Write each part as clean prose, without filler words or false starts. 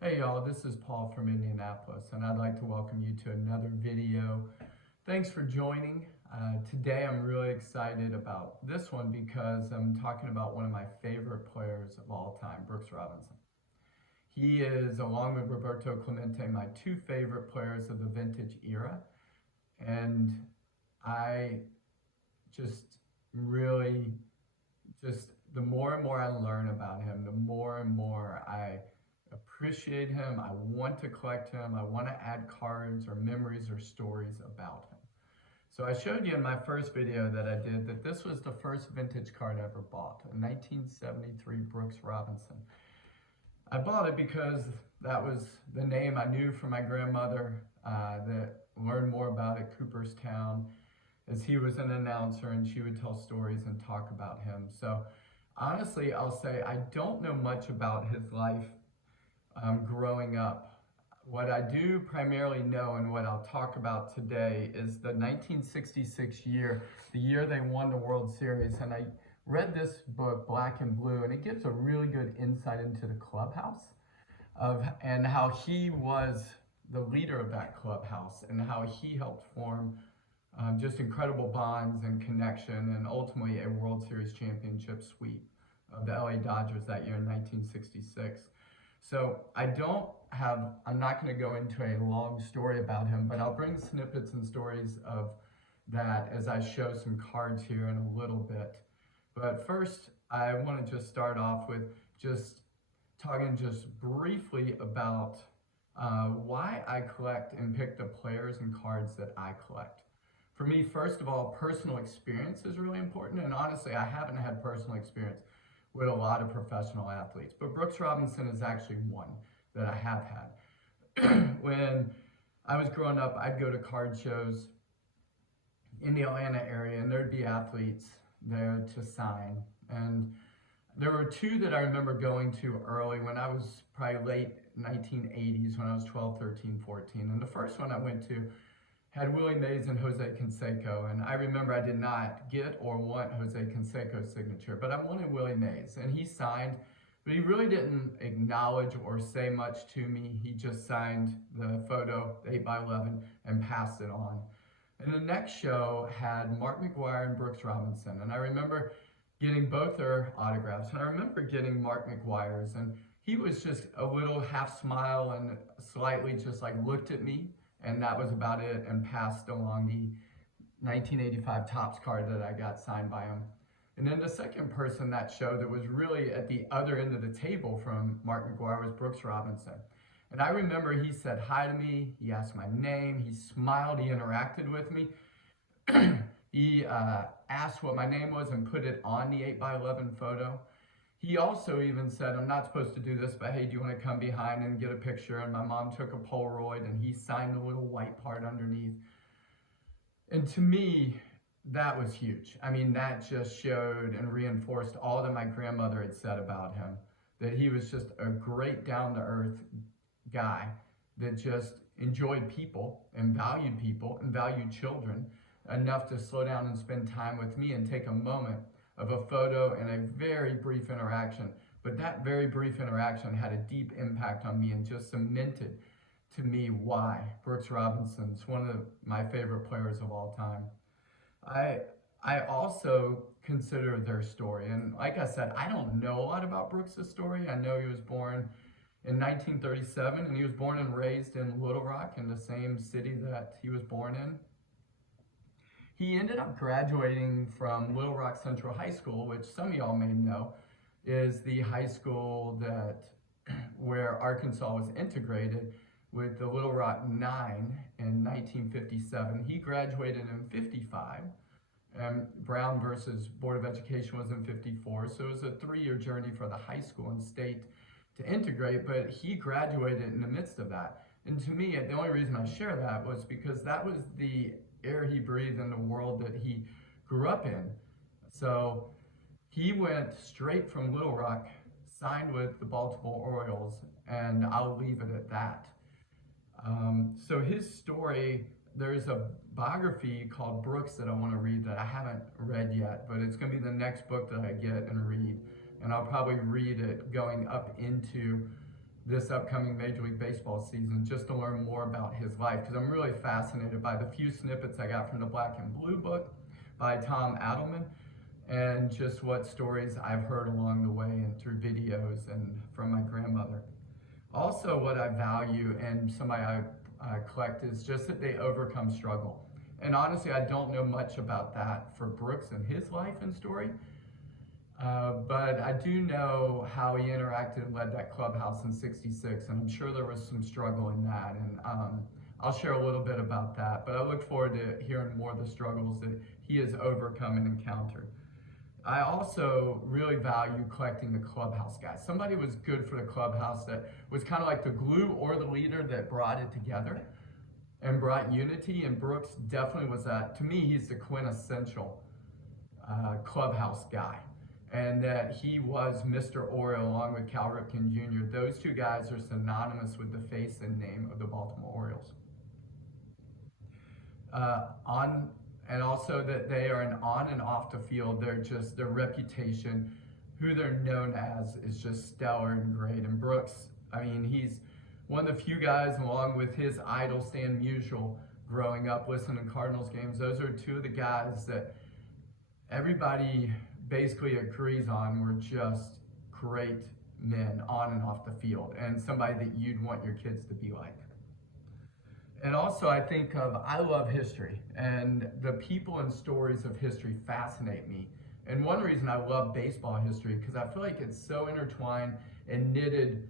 Hey y'all, this is Paul from Indianapolis, and I'd like to welcome you to another video. Thanks for joining. Today I'm really excited about this one because I'm talking about one of my favorite players of all time, Brooks Robinson. He is, along with Roberto Clemente, my two favorite players of the vintage era, and I just really, the more and more I learn about him, the more and more I appreciate him. I want to collect him. I want to add cards or memories or stories about him. So I showed you in my first video that I did that this was the first vintage card I ever bought, a 1973 Brooks Robinson. I bought it because that was the name I knew from my grandmother that learned more about at Cooperstown, as he was an announcer and she would tell stories and talk about him. So honestly, I'll say I don't know much about his life growing up. What I do primarily know and what I'll talk about today is the 1966 year, the year they won the World Series. And I read this book, Black and Blue, and it gives a really good insight into the clubhouse and how he was the leader of that clubhouse and how he helped form just incredible bonds and connection and ultimately a World Series championship sweep of the LA Dodgers that year in 1966. So I'm not going to go into a long story about him, but I'll bring snippets and stories of that as I show some cards here in a little bit. But first, I want to just start off with just talking just briefly about why I collect and pick the players and cards that I collect. For me, first of all, personal experience is really important, and honestly, I haven't had personal experience with a lot of professional athletes, but Brooks Robinson is actually one that I have had. When I was growing up, I'd go to card shows in the Atlanta area, and there'd be athletes there to sign. And there were two that I remember going to early when I was probably late 1980s, when I was 12, 13, 14. And the first one I went to had Willie Mays and Jose Canseco, and I remember I did not get or want Jose Canseco's signature, but I wanted Willie Mays, and he signed, but he really didn't acknowledge or say much to me. He just signed the photo, 8x11, and passed it on. And the next show had Mark McGwire and Brooks Robinson, and I remember getting both their autographs, and I remember getting Mark McGwire's, and he was just a little half smile and slightly just like looked at me, and that was about it, and passed along the 1985 Topps card that I got signed by him. And then the second person that showed that was really at the other end of the table from Mark McGwire was Brooks Robinson. And I remember he said hi to me, he asked my name, he smiled, he interacted with me. He asked what my name was and put it on the 8x11 photo. He also even said, I'm not supposed to do this, but hey, do you want to come behind and get a picture? And my mom took a Polaroid and he signed the little white part underneath. And to me, that was huge. I mean, that just showed and reinforced all that my grandmother had said about him, that he was just a great down-to-earth guy that just enjoyed people and valued children enough to slow down and spend time with me and take a moment of a photo and a very brief interaction. But that very brief interaction had a deep impact on me and just cemented to me why Brooks Robinson's one of my favorite players of all time. I also consider their story, and like I said, I don't know a lot about Brooks' story. I know he was born in 1937, and he was born and raised in Little Rock, in the same city that he was born in. He ended up graduating from Little Rock Central High School, which some of y'all may know is the high school where Arkansas was integrated with the Little Rock 9 in 1957. He graduated in 55, and Brown versus Board of Education was in 54, so it was a 3-year journey for the high school and state to integrate, but he graduated in the midst of that. And to me, the only reason I share that was because that was the air he breathed in the world that he grew up in. So he went straight from Little Rock, signed with the Baltimore Orioles, and I'll leave it at that. So his story, there's a biography called Brooks that I want to read that I haven't read yet, but it's going to be the next book that I get and read. And I'll probably read it going up into this upcoming Major League Baseball season just to learn more about his life, because I'm really fascinated by the few snippets I got from the Black and Blue book by Tom Adelman, and just what stories I've heard along the way and through videos and from my grandmother. Also, what I value and somebody I collect is just that they overcome struggle. And honestly, I don't know much about that for Brooks and his life and story, but I do know how he interacted and led that clubhouse in '66, and I'm sure there was some struggle in that, and I'll share a little bit about that, but I look forward to hearing more of the struggles that he has overcome and encountered. I also really value collecting the clubhouse guys. Somebody was good for the clubhouse that was kind of like the glue or the leader that brought it together and brought unity, and Brooks definitely was that. To me, he's the quintessential clubhouse guy, and that he was Mr. Oriole along with Cal Ripken Jr. Those two guys are synonymous with the face and name of the Baltimore Orioles. And also that they are an on and off the field, their reputation, who they're known as, is just stellar and great. And Brooks, I mean, he's one of the few guys, along with his idol Stan Musial, growing up listening to Cardinals games. Those are two of the guys that everybody basically agrees on were just great men on and off the field, and somebody that you'd want your kids to be like. And also I think I love history, and the people and stories of history fascinate me. And one reason I love baseball history, because I feel like it's so intertwined and knitted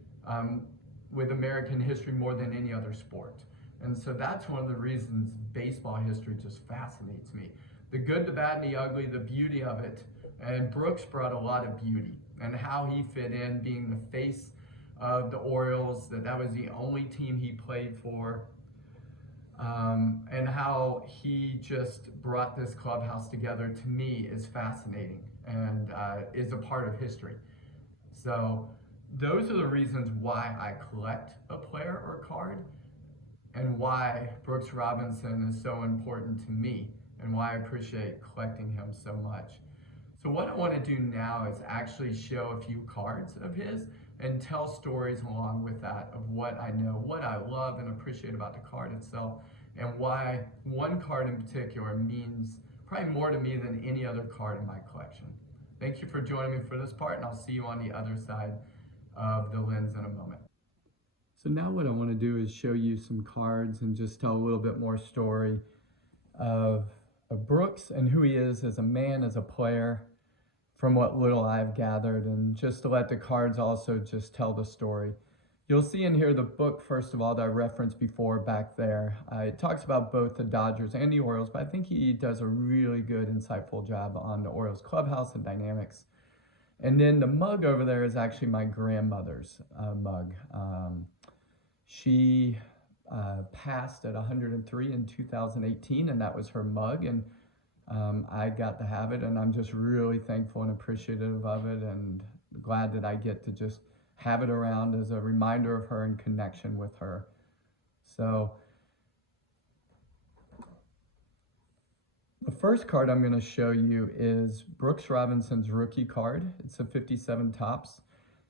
with American history more than any other sport. And so that's one of the reasons baseball history just fascinates me. The good, the bad, and the ugly, the beauty of it. And Brooks brought a lot of beauty, and how he fit in being the face of the Orioles, that was the only team he played for. And how he just brought this clubhouse together, to me, is fascinating and is a part of history. So those are the reasons why I collect a player or card, and why Brooks Robinson is so important to me, and why I appreciate collecting him so much. So what I want to do now is actually show a few cards of his and tell stories along with that of what I know, what I love and appreciate about the card itself, and why one card in particular means probably more to me than any other card in my collection. Thank you for joining me for this part, and I'll see you on the other side of the lens in a moment. So now what I want to do is show you some cards and just tell a little bit more story of Brooks and who he is as a man, as a player, from what little I've gathered, and just to let the cards also just tell the story. You'll see in here the book, first of all, that I referenced before back there. It talks about both the Dodgers and the Orioles, but I think he does a really good, insightful job on the Orioles clubhouse and dynamics. And then the mug over there is actually my grandmother's mug. She passed at 103 in 2018, and that was her mug, and I got to have it, and I'm just really thankful and appreciative of it, and glad that I get to just have it around as a reminder of her and connection with her. So the first card I'm going to show you is Brooks Robinson's rookie card. It's a 57 Topps,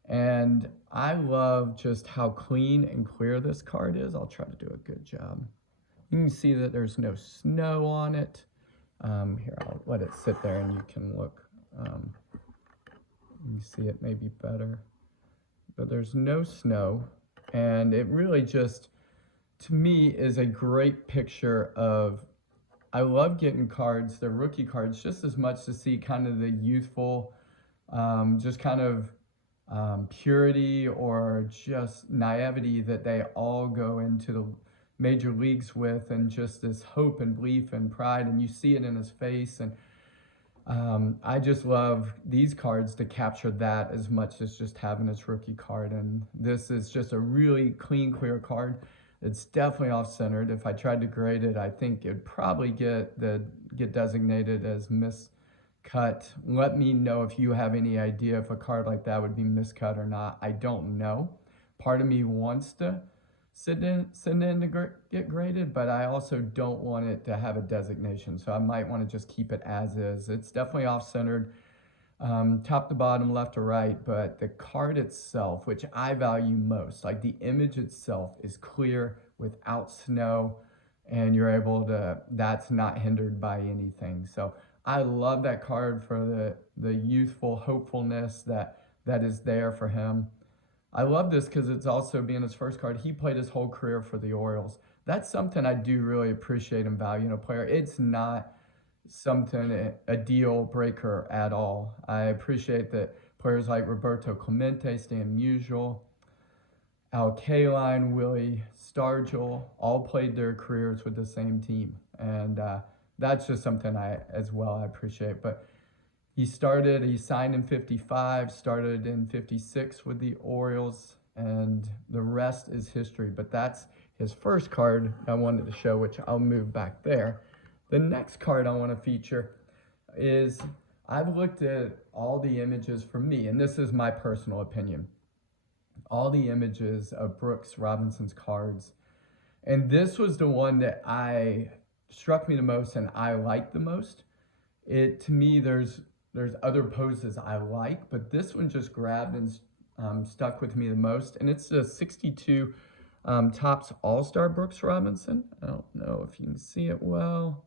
and I love just how clean and clear this card is. I'll try to do a good job. You can see that there's no snow on it. Here, I'll let it sit there and you can look. You see it maybe better. But there's no snow, and it really just, to me, is a great picture of, I love getting cards, the rookie cards, just as much to see kind of the youthful, just kind of purity or just naivety that they all go into the major leagues with, and just this hope and belief and pride, and you see it in his face. And I just love these cards to capture that as much as just having his rookie card. And this is just a really clean, clear card. It's definitely off-centered. If I tried to grade it, I think it'd probably get designated as miscut. Let me know if you have any idea if a card like that would be miscut or not. I don't know. Part of me wants to send in to get graded, but I also don't want it to have a designation, so I might want to just keep it as is. It's definitely off-centered. top to bottom, left to right, but the card itself, which I value most, like the image itself is clear without snow, and you're able to, that's not hindered by anything. So I love that card for the youthful hopefulness that is there for him. I love this because it's also being his first card. He played his whole career for the Orioles. That's something I do really appreciate and value in a player. It's not something, a deal breaker at all. I appreciate that players like Roberto Clemente, Stan Musial, Al Kaline, Willie Stargell all played their careers with the same team. And that's just something I appreciate. But he signed in 55, started in 56 with the Orioles, and the rest is history. But that's his first card I wanted to show, which I'll move back there. The next card I want to feature is, I've looked at all the images for me, and this is my personal opinion, all the images of Brooks Robinson's cards. And this was the one that struck me the most and I liked the most. To me, there's other poses I like, but this one just grabbed and stuck with me the most. And it's a 62 Topps All-Star Brooks Robinson. I don't know if you can see it well.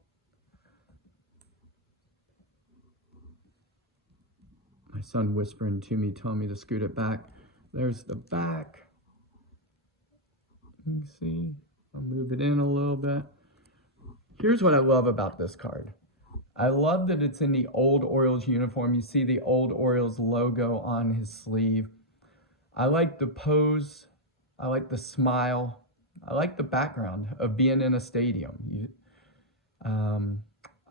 My son whispering to me, telling me to scoot it back. There's the back. You can see, I'll move it in a little bit. Here's what I love about this card. I love that it's in the old Orioles uniform. You see the old Orioles logo on his sleeve. I like the pose. I like the smile. I like the background of being in a stadium.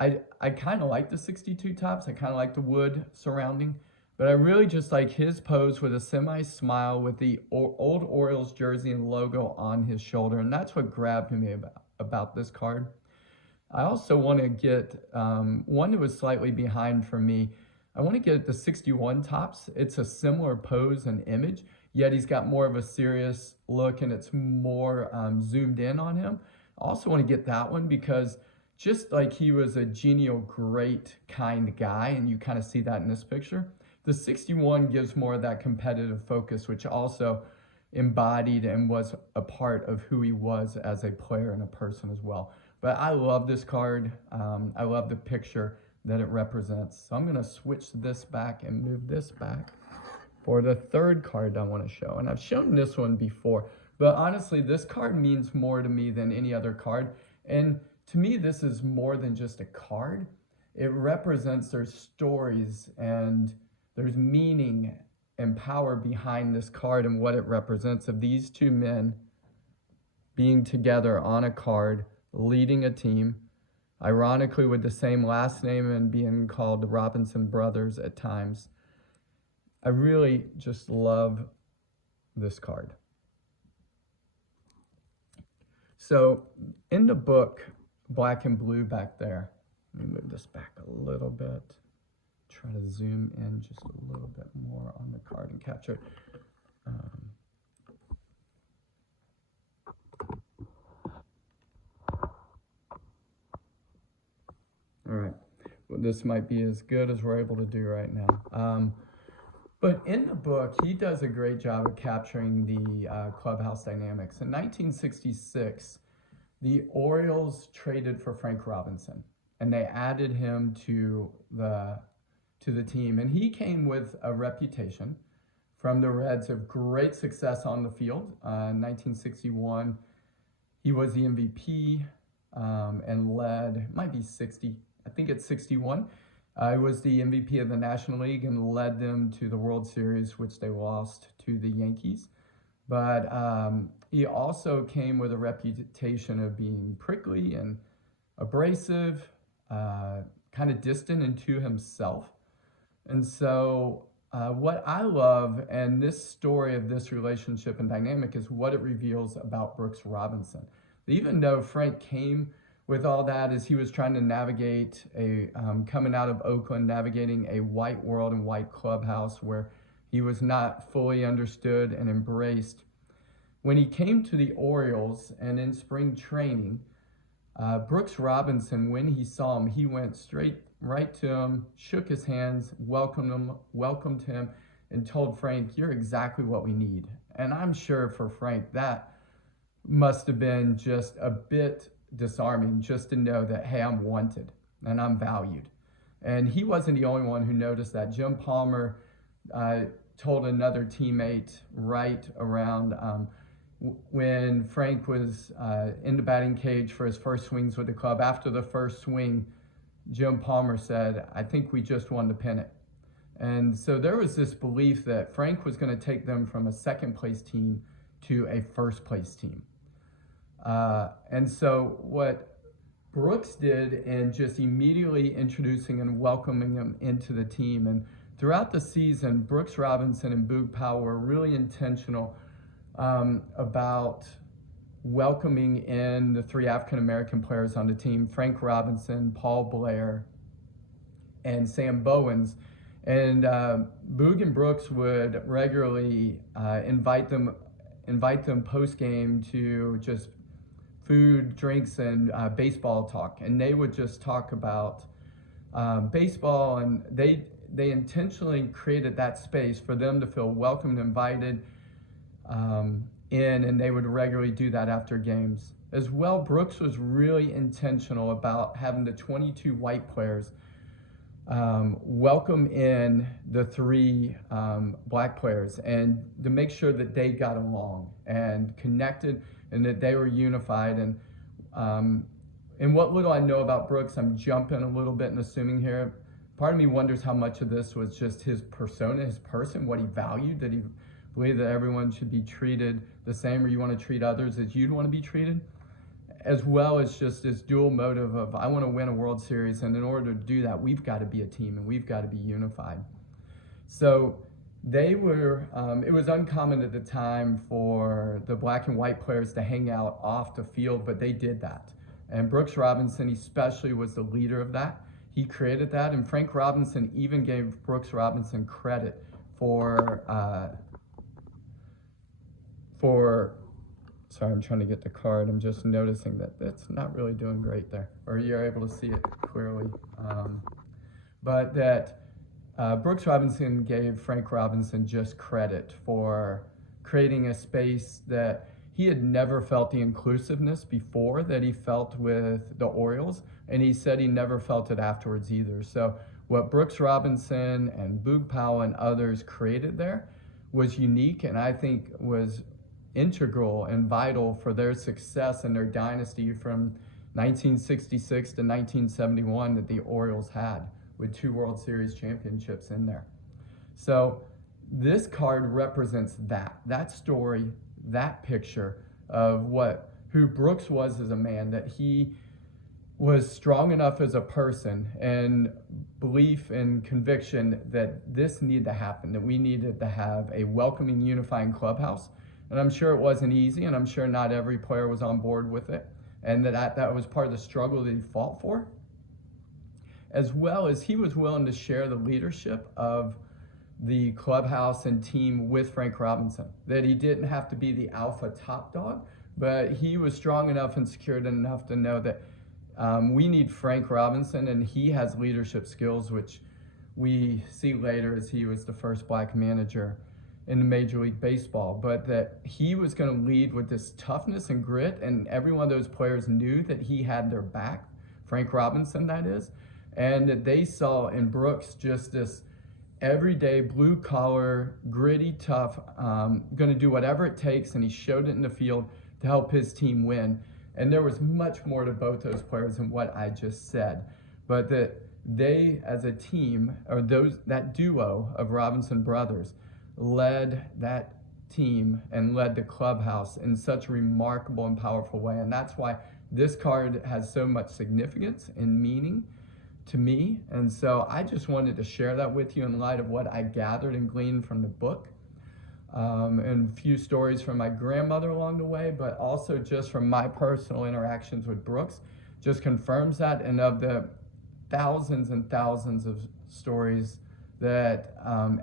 I kind of like the 62 Topps. I kind of like the wood surrounding. But I really just like his pose with a semi-smile with the old Orioles jersey and logo on his shoulder. And that's what grabbed me about this card. I also want to get one that was slightly behind for me. I want to get the 61 Topps. It's a similar pose and image, yet he's got more of a serious look and it's more zoomed in on him. I also want to get that one because just like he was a genial, great, kind guy, and you kind of see that in this picture, the 61 gives more of that competitive focus, which also embodied and was a part of who he was as a player and a person as well. But I love this card. I love the picture that it represents. So I'm going to switch this back and move this back for the third card I want to show. And I've shown this one before, but honestly, this card means more to me than any other card. And to me, this is more than just a card. It represents their stories and there's meaning and power behind this card and what it represents of these two men being together on a card, leading a team, ironically with the same last name and being called the Robinson brothers at times. I really just love this card. So in the book, Black and Blue back there, let me move this back a little bit. Try to zoom in just a little bit more on the card and capture it. All right, well, this might be as good as we're able to do right now. But in the book, he does a great job of capturing the clubhouse dynamics. In 1966, the Orioles traded for Frank Robinson, and they added him to the team. And he came with a reputation from the Reds of great success on the field. In 1961, he was the MVP and led, it might be 60, I think it's 61. He was the MVP of the National League and led them to the World Series, which they lost to the Yankees. But he also came with a reputation of being prickly and abrasive, kind of distant into himself. And so what I love, and this story of this relationship and dynamic, is what it reveals about Brooks Robinson. Even though Frank came with all that as he was trying to navigate coming out of Oakland, navigating a white world and white clubhouse where he was not fully understood and embraced. When he came to the Orioles and in spring training, Brooks Robinson, when he saw him, he went straight right to him, shook his hands, welcomed him, and told Frank, "You're exactly what we need." And I'm sure for Frank, that must have been just a bit disarming, just to know that, hey, I'm wanted and I'm valued. And he wasn't the only one who noticed that. Jim Palmer told another teammate right around when Frank was in the batting cage for his first swings with the club. After the first swing, Jim Palmer said, "I think we just won the pennant." And so there was this belief that Frank was going to take them from a second place team to a first place team. And so what Brooks did in just immediately introducing and welcoming him into the team, and throughout the season, Brooks Robinson and Boog Powell were really intentional about welcoming in the three African-American players on the team, Frank Robinson, Paul Blair, and Sam Bowens. And Boog and Brooks would regularly invite them post-game to just food, drinks, and baseball talk. And they would just talk about baseball, and they intentionally created that space for them to feel welcomed, invited in, and they would regularly do that after games. As well, Brooks was really intentional about having the 22 white players welcome in the three black players, and to make sure that they got along and connected and that they were unified. And what little I know about Brooks, I'm jumping a little bit and assuming here, part of me wonders how much of this was just his persona, his person, what he valued, that he believed that everyone should be treated the same, or you want to treat others as you'd want to be treated, as well as just this dual motive of, I want to win a World Series, and in order to do that, we've got to be a team and we've got to be unified. So they were, it was uncommon at the time for the black and white players to hang out off the field, but they did that. And Brooks Robinson especially was the leader of that. He created that, and Frank Robinson even gave Brooks Robinson credit for sorry, I'm trying to get the card. I'm just noticing that that's not really doing great there, or you're able to see it clearly. But that Brooks Robinson gave Frank Robinson just credit for creating a space that he had never felt the inclusiveness before that he felt with the Orioles, and he said he never felt it afterwards either. So what Brooks Robinson and Boog Powell and others created there was unique, and I think was integral and vital for their success and their dynasty from 1966 to 1971 that the Orioles had, with 2 World Series championships in there. So this card represents that story, that picture of who Brooks was as a man, that he was strong enough as a person and belief and conviction that this needed to happen, that we needed to have a welcoming, unifying clubhouse. And I'm sure it wasn't easy, and I'm sure not every player was on board with it, and that was part of the struggle that he fought for. As well as he was willing to share the leadership of the clubhouse and team with Frank Robinson, that he didn't have to be the alpha top dog, but he was strong enough and secured enough to know that we need Frank Robinson, and he has leadership skills, which we see later as he was the first black manager in the Major League Baseball, but that he was going to lead with this toughness and grit, and every one of those players knew that he had their back, Frank Robinson that is, and that they saw in Brooks just this everyday blue collar, gritty, tough, going to do whatever it takes, and he showed it in the field to help his team win. And there was much more to both those players than what I just said, but that they as a team, or that duo of Robinson brothers, led that team and led the clubhouse in such a remarkable and powerful way. And that's why this card has so much significance and meaning to me. And so I just wanted to share that with you in light of what I gathered and gleaned from the book, and a few stories from my grandmother along the way, but also just from my personal interactions with Brooks, just confirms that. And of the thousands and thousands of stories that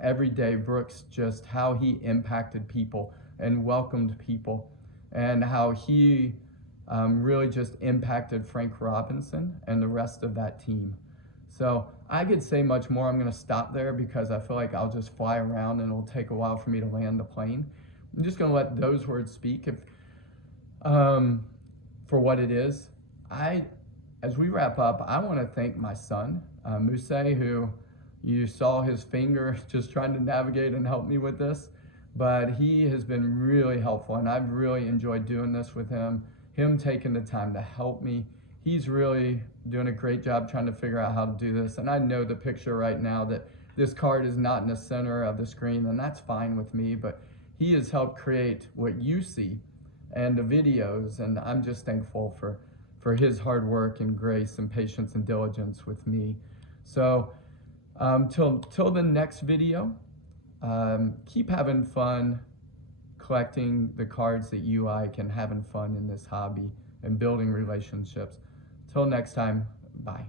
every day Brooks, just how he impacted people and welcomed people, and how he really just impacted Frank Robinson and the rest of that team. So I could say much more. I'm going to stop there because I feel like I'll just fly around and it'll take a while for me to land the plane. I'm just going to let those words speak for what it is. As we wrap up, I want to thank my son, Muse, who you saw his finger just trying to navigate and help me with this, but he has been really helpful, and I've really enjoyed doing this with him taking the time to help me. He's really doing a great job trying to figure out how to do this, and I know the picture right now that this card is not in the center of the screen, and that's fine with me, but he has helped create what you see and the videos, and I'm just thankful for his hard work and grace and patience and diligence with me. So till the next video, keep having fun collecting the cards that you like and having fun in this hobby and building relationships. Till next time, bye.